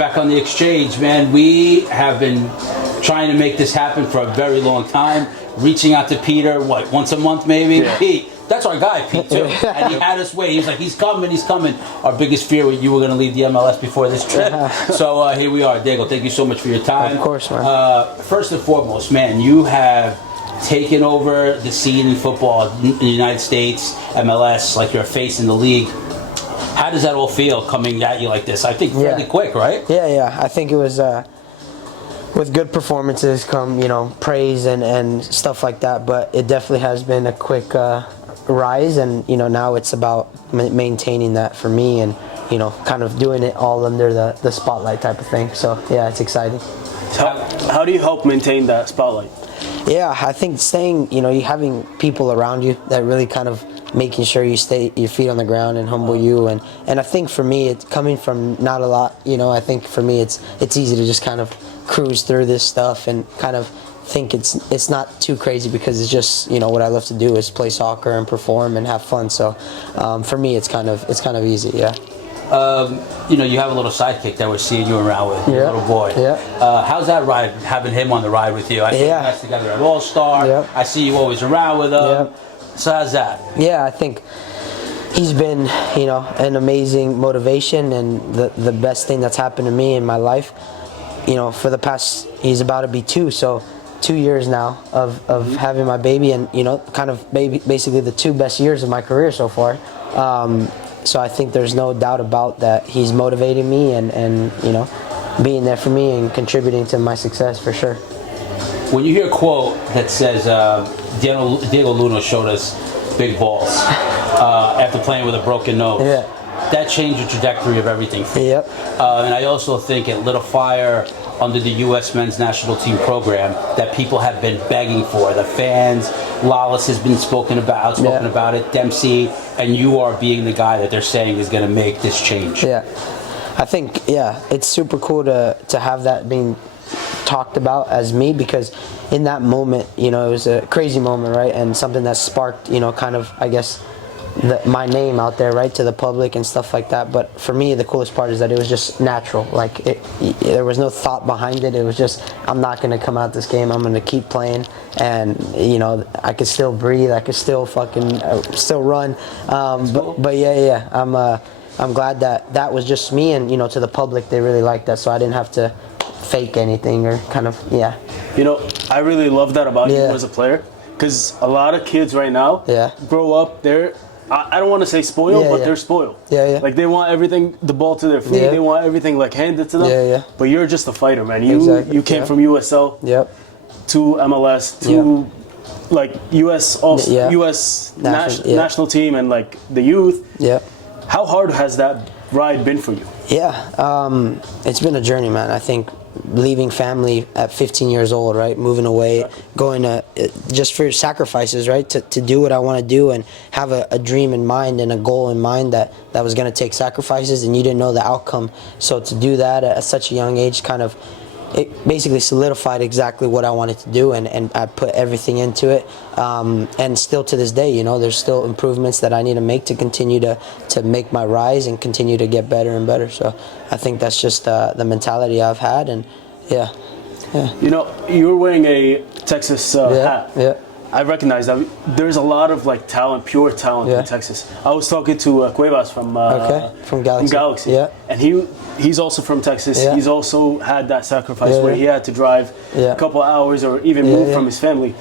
Back on the exchange, man. We have been trying to make this happen for a very long time. Reaching out to Peter, once a month maybe? Yeah. Pete, that's our guy, Pete, too. And he had us wait. He's like, he's coming. Our biggest fear was you were going to leave the MLS before this trip. So here we are. Diego, thank you so much for your time. Of course, man. First and foremost, man, you have taken over the scene in football in the United States, MLS, like you're a face in the league. How does that all feel coming at you like this? I think fairly quick, right? Yeah. I think it was with good performances come, praise and stuff like that. But it definitely has been a quick rise, and now it's about maintaining that for me, and kind of doing it all under the spotlight type of thing. So yeah, it's exciting. How do you help maintain that spotlight? Yeah, I think staying, you having people around you that really kind of making sure you stay your feet on the ground and humble you, and I think for me, it's coming from not a lot, I think for me it's easy to just kind of cruise through this stuff and kind of think it's not too crazy, because it's just what I love to do is play soccer and perform and have fun. So for me, it's kind of easy. Yeah. You have a little sidekick that we're seeing you around with, your little boy. Yeah. How's that ride, having him on the ride with you? I see you guys together at All-Star. Yeah. I see you always around with him. Yeah. So how's that? Yeah, I think he's been, an amazing motivation, and the best thing that's happened to me in my life. For the past, he's about to be 2, so 2 years now of having my baby, and kind of basically the 2 best years of my career so far. So I think there's no doubt about that. He's motivating me and being there for me and contributing to my success for sure. When you hear a quote that says, Diego Luna showed us big balls after playing with a broken nose, that changed the trajectory of everything for you. Yep. And I also think it lit a fire under the U.S. men's national team program that people have been begging for. The fans, Lawless has been outspoken about it, Dempsey, and you are being the guy that they're saying is going to make this change. Yeah. I think, it's super cool to have that being talked about as me, because in that moment, it was a crazy moment, right? And something that sparked, kind of, I guess, my name out there, right, to the public and stuff like that. But for me, the coolest part is that it was just natural. Like, there was no thought behind it. It was just, I'm not going to come out this game. I'm going to keep playing, and I could still breathe. I could still still run. But yeah. I'm glad that was just me, and to the public, they really liked that, so I didn't have to fake anything or kind of. I really love that about you as a player, because a lot of kids right now grow up, I don't want to say spoiled, but they're spoiled. Like, they want everything, the ball to their feet. They want everything like handed to them. But you're just a fighter, man. You came from USL to MLS to like US national team and like the youth. How hard has that ride been for you? It's been a journey, man. I think leaving family at 15 years old, right, moving away, going to just for sacrifices, right, to do what I want to do and have a dream in mind and a goal in mind that was going to take sacrifices, and you didn't know the outcome. So to do that at such a young age, kind of, it basically solidified exactly what I wanted to do, and I put everything into it. And still to this day, there's still improvements that I need to make to continue to make my rise and continue to get better and better. So I think that's just the mentality I've had, and you're wearing a Texas hat. I recognize that there's a lot of like talent, pure talent in Texas. I was talking to Cuevas from Galaxy. And he's also from Texas. He's also had that sacrifice where he had to drive a couple hours or even move from his family.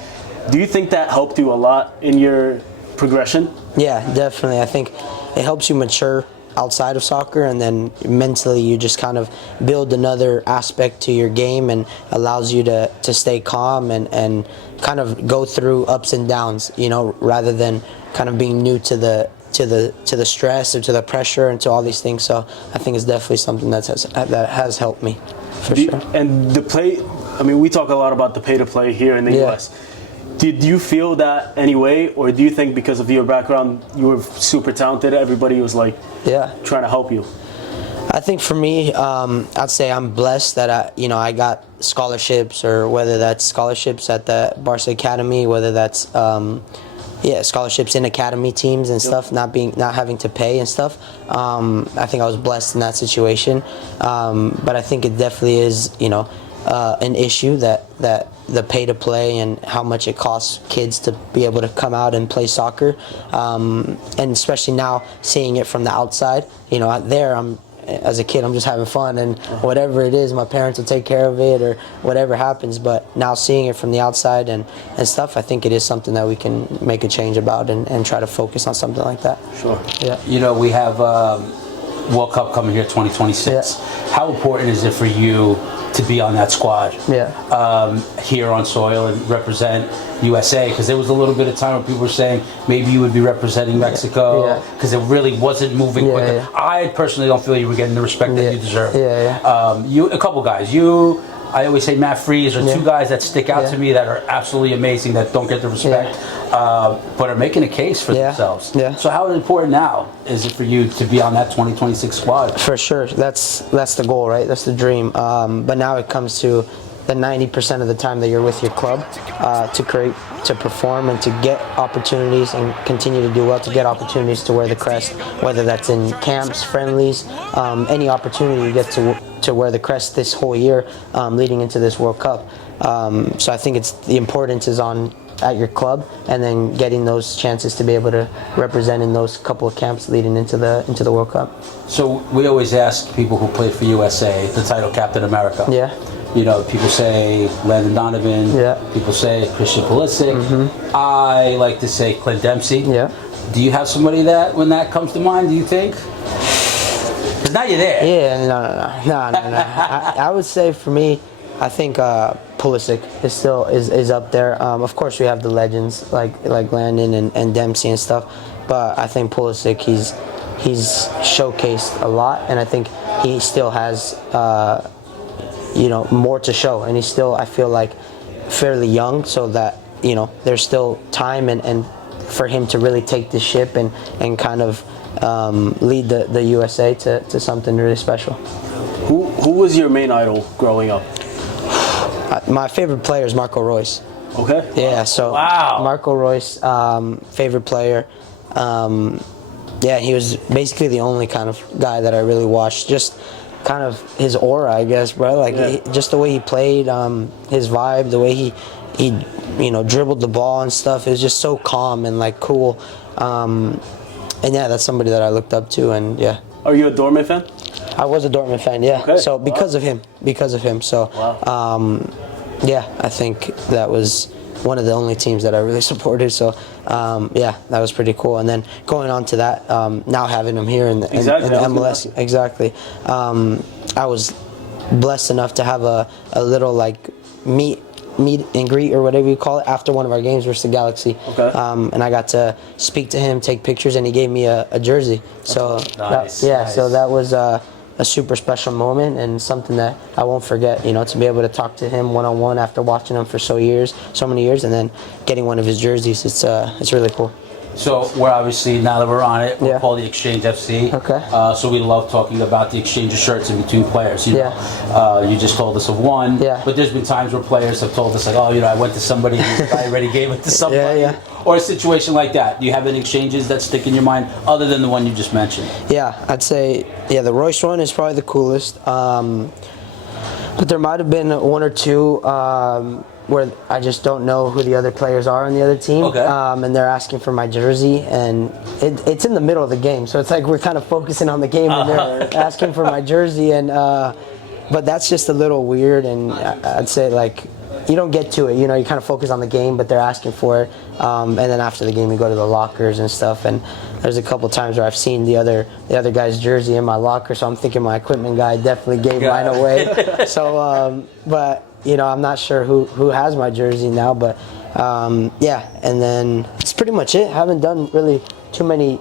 Do you think that helped you a lot in your progression? Yeah, definitely. I think it helps you mature outside of soccer, and then mentally you just kind of build another aspect to your game, and allows you to stay calm and kind of go through ups and downs, rather than kind of being new to the stress or to the pressure and to all these things. So I think it's definitely something that has helped me for sure. And the play, we talk a lot about the pay to play here in the US. Did you feel that anyway, or do you think because of your background you were super talented, everybody was like trying to help you? I think for me, I'd say I'm blessed that I got scholarships, or whether that's scholarships at the Barca Academy, whether that's scholarships in academy teams and stuff, not having to pay and stuff. I think I was blessed in that situation, but I think it definitely is, an issue that the pay to play and how much it costs kids to be able to come out and play soccer, and especially now seeing it from the outside. As a kid, I'm just having fun, and whatever it is, my parents will take care of it or whatever happens. But now seeing it from the outside and stuff, I think it is something that we can make a change about and try to focus on something like that. Sure. Yeah. We have World Cup coming here 2026. Yeah. How important is it for you to be on that squad here on soil and represent USA? Because there was a little bit of time when people were saying maybe you would be representing Mexico because it really wasn't moving quickly. Yeah. I personally don't feel you were getting the respect that you deserve. Yeah. A couple guys. I always say Matt Freese are two guys that stick out to me that are absolutely amazing that don't get the respect, but are making a case for themselves. Yeah. So how important now is it for you to be on that 2026 squad? For sure, that's the goal, right? That's the dream. But now it comes to the 90% of the time that you're with your club to perform and to get opportunities and continue to do well, to get opportunities to wear the crest, whether that's in camps, friendlies, any opportunity you get to wear the crest this whole year leading into this World Cup. So I think the importance is at your club, and then getting those chances to be able to represent in those couple of camps leading into the World Cup. So we always ask people who played for USA the title Captain America. Yeah. People say Landon Donovan. Yeah. People say Christian Pulisic. Mm-hmm. I like to say Clint Dempsey. Yeah. Do you have somebody that, when that comes to mind, do you think? Because now you're there. Yeah, no. I would say for me, I think Pulisic is up there. Of course, we have the legends like Landon and Dempsey and stuff, but I think Pulisic he's showcased a lot, and I think he still has more to show, and he's still, I feel like, fairly young, so that there's still time and for him to really take the ship and kind of lead the USA to something really special. Who was your main idol growing up? My favorite player is Marco Reus. Okay. Yeah, so Marco Reus, favorite player. He was basically the only kind of guy that I really watched. Just kind of his aura, I guess, bro. Just the way he played, his vibe, the way he dribbled the ball and stuff. It was just so calm and cool. That's somebody that I looked up to, and yeah. Are you a Dortmund fan? I was a Dortmund fan, yeah. Okay. So because of him. So I think that was one of the only teams that I really supported. So that was pretty cool. And then going on to that, now having him here in MLS, exactly. I was blessed enough to have a little meet and greet or whatever you call it after one of our games versus the Galaxy. Okay. And I got to speak to him, take pictures, and he gave me a jersey. So nice. So that was a super special moment and something that I won't forget. To be able to talk to him one-on-one after watching him for so many years, and then getting one of his jerseys. It's really cool. So we're obviously, now that we're on it, we're called the Exchange FC. Okay. So we love talking about the exchange of shirts in between players. You just told us of one. Yeah. But there's been times where players have told us I went to somebody and I already gave it to somebody. Yeah. Or a situation like that. Do you have any exchanges that stick in your mind other than the one you just mentioned? Yeah, I'd say the Royce one is probably the coolest. But there might have been one or two where I just don't know who the other players are on the other team. Okay. And they're asking for my jersey, and it's in the middle of the game, so it's we're kind of focusing on the game when they're asking for my jersey, and but that's just a little weird, and I'd say you don't get to it, you kind of focus on the game, but they're asking for it, and then after the game you go to the lockers and stuff, and there's a couple times where I've seen the other guy's jersey in my locker, so I'm thinking my equipment guy definitely gave mine away. So, but I'm not sure who has my jersey now, but and then it's pretty much it. I haven't done really too many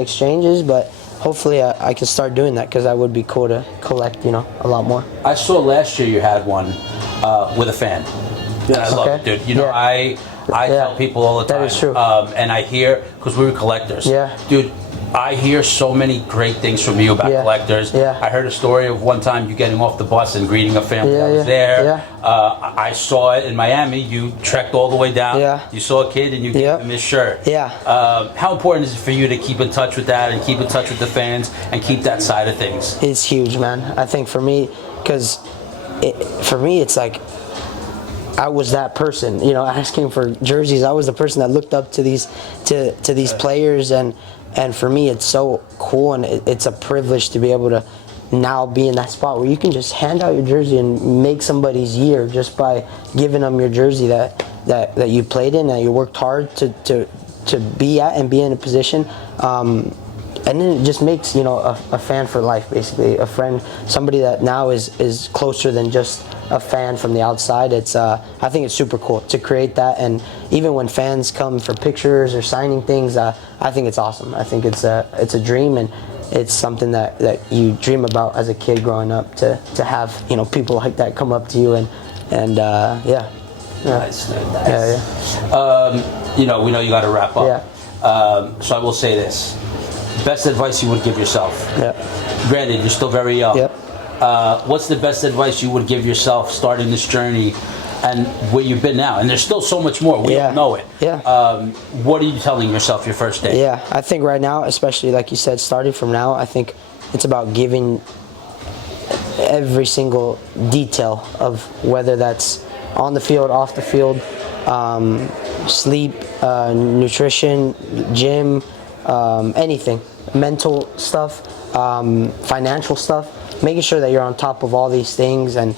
exchanges, but hopefully I can start doing that, because that would be cool to collect a lot more. I saw last year you had one with a fan. And I love it, dude. I tell people all the time. That is true. And I hear, because we were collectors. Yeah. Dude, I hear so many great things from you about collectors. I heard a story of one time you getting off the bus and greeting a family that was there. I saw it in Miami. You trekked all the way down. You saw a kid and you gave him his shirt. How important is it for you to keep in touch with that and keep in touch with the fans and keep that side of things? It's huge, man. I think for me, because for me, it's like I was that person, you know, asking for jerseys. I was the person that looked up to these players, and for me, it's so cool, and it's a privilege to be able to now be in that spot where you can just hand out your jersey and make somebody's year just by giving them your jersey that you played in, that you worked hard to be at and be in a position. And then it just makes, you know, a fan for life, basically, a friend, somebody that now is closer than just a fan from the outside. It's I think it's super cool to create that, and even when fans come for pictures or signing things, I think it's awesome. I think it's a dream, and it's something that you dream about as a kid growing up, to have, you know, people like that come up to you and yeah. Nice. You know, we know you got to wrap up. So I will say this. Best advice you would give yourself? Granted, you're still very young. What's the best advice you would give yourself starting this journey and where you've been now? And there's still so much more. We don't know it. What are you telling yourself your first day? I think right now, especially like you said, starting from now, I think it's about giving every single detail of whether that's on the field, off the field, sleep, nutrition, gym, anything, mental stuff, financial stuff, making sure that you're on top of all these things and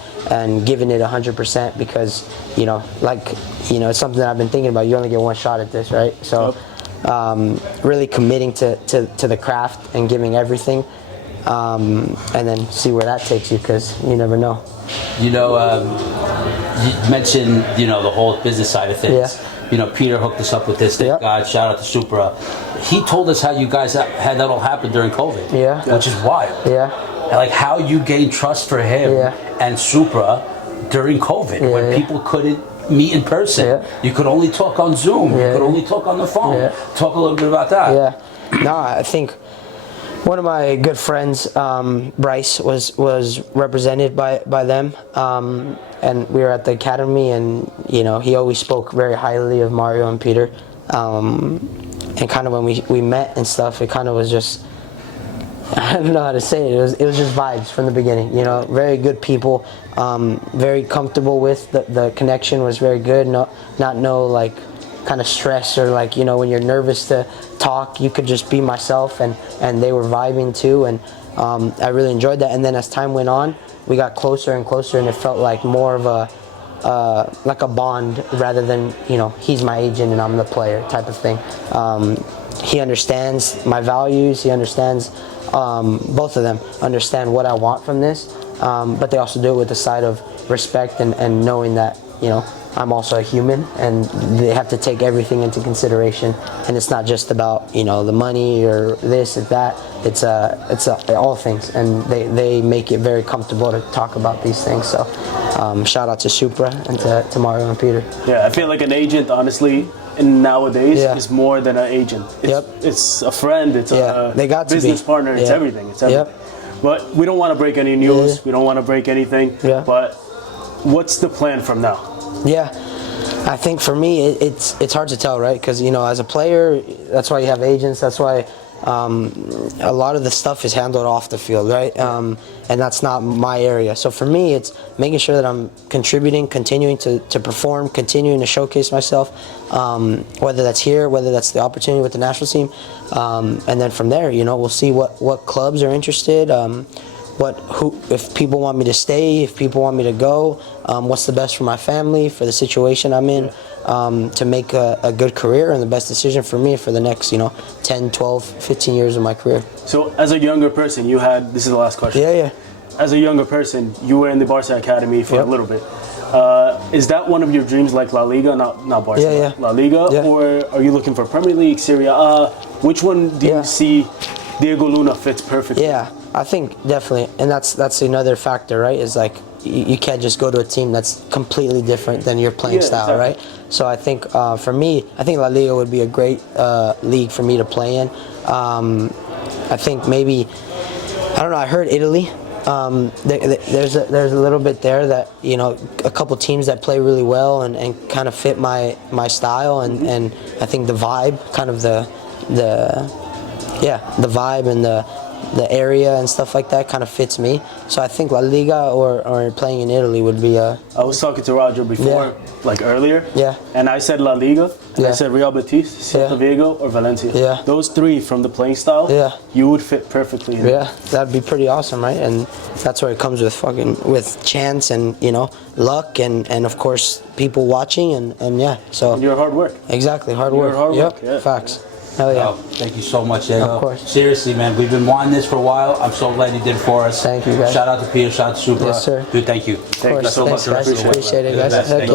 giving it 100%, because, you know, like, you know, it's something that I've been thinking about. You only get one shot at this, right? So really committing to the craft and giving everything, and then see where that takes you, because you never know. You know, you mentioned, you know, the whole business side of things. You know, Peter hooked us up with this. Thank God. Shout out to Supra. He told us how you guys had that all happen during COVID. Which is wild. And like how you gained trust for him and Supra during COVID, when people couldn't meet in person. You could only talk on Zoom. You could only talk on the phone. Talk a little bit about that. No, I think one of my good friends, Bryce, was represented by them, and we were at the academy, and, you know, he always spoke very highly of Mario and Peter, and kind of when we met and stuff, it kind of was just, I don't know how to say it. It was just vibes from the beginning. You know, very good people, very comfortable with the connection was very good. No like kind of stress, or like, you know, when you're nervous to talk, you could just be myself, and they were vibing too, and I really enjoyed that. And then as time went on, we got closer and closer, and it felt like more of like a bond, rather than, you know, he's my agent and I'm the player type of thing. He understands my values. He understands, both of them understand what I want from this, but they also do it with a side of respect and knowing that, you know, I'm also a human, and they have to take everything into consideration, and it's not just about, you know, the money or this or that. It's all things, and they make it very comfortable to talk about these things. So shout out to Supra and to Mario and Peter. I feel like an agent, honestly, nowadays is more than an agent. It's a friend. It's a business partner. It's everything. It's everything. But we don't want to break any news. We don't want to break anything. But what's the plan from now? I think for me, it's hard to tell, right? Because, you know, as a player, that's why you have agents. That's why a lot of the stuff is handled off the field, right? And that's not my area. So for me, it's making sure that I'm contributing, continuing to perform, continuing to showcase myself, whether that's here, whether that's the opportunity with the national team. And then from there, you know, we'll see what clubs are interested, if people want me to stay, if people want me to go, what's the best for my family, for the situation I'm in, to make a good career and the best decision for me for the next, you know, 10, 12, 15 years of my career. So as a younger person, this is the last question. As a younger person, you were in the Barca Academy for a little bit. Is that one of your dreams, like La Liga, not Barca, La Liga, or are you looking for Premier League, Serie A? Which one do you see Diego Luna fits perfectly? I think definitely, and that's another factor, right? Is like you can't just go to a team that's completely different than your playing style, right? So I think for me, I think La Liga would be a great league for me to play in. I think maybe, I don't know. I heard Italy. There's a little bit there that, you know, a couple teams that play really well and kind of fit my style, and I think the vibe, kind of the vibe and the area and stuff like that kind of fits me. So I think La Liga or playing in Italy would be a... I was talking to Roger before, like earlier, and I said La Liga, and I said Real Betis, Celta Vigo, or Valencia. Yeah. Those three from the playing style, you would fit perfectly in. Yeah, that'd be pretty awesome, right? And that's where it comes with chance and, you know, luck and of course people watching and yeah. So and your hard work. Exactly, hard work. Facts. Hell yeah. Oh, thank you so much, Diego. Of course. Seriously, man, we've been wanting this for a while. I'm so glad you did it for us. Thank you, guys. Shout out to Peter, shout out to Supra. Yes, sir. Dude, thank you. Of course. so much. Thanks, guys. Appreciate it, guys. Heck yeah.